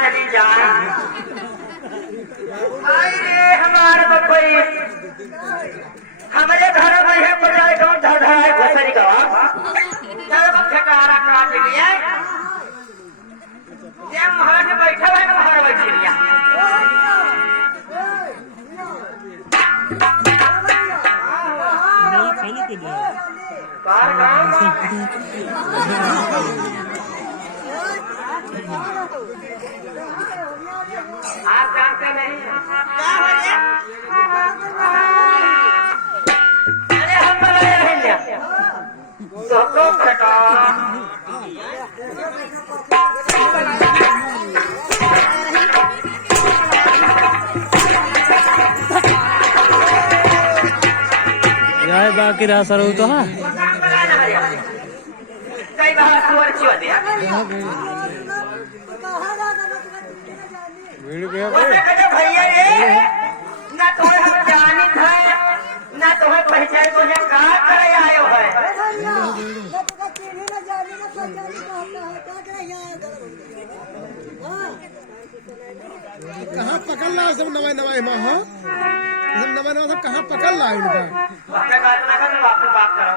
चली जाए हमारे तो कोई हमारे घर में है बजाय कौन धड़ाए घोसरी का जब ठेकारा काट लिया ये महाराज बैठा है ना महाराज बैठ लिया आप जानते नहीं क्या अरे हम तो फटा यार बाकी रहा सर तो हाँ कई बार सुअर चिवा दिया भैया ये ना तुम्हें हम जानित है ना तुम्हें पहचान तुम्हें कहा करे आयो है कहाँ पकड़ ला सब नवाई नवाई माँ हो सब नवाई नवाई सब कहाँ पकड़ ला इनका बात करो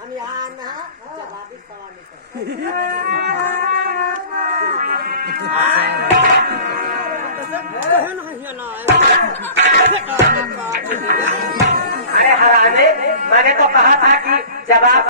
हम यहाँ ना जवाबी सवाल अरे हराने मैंने तो कहा था कि जवाब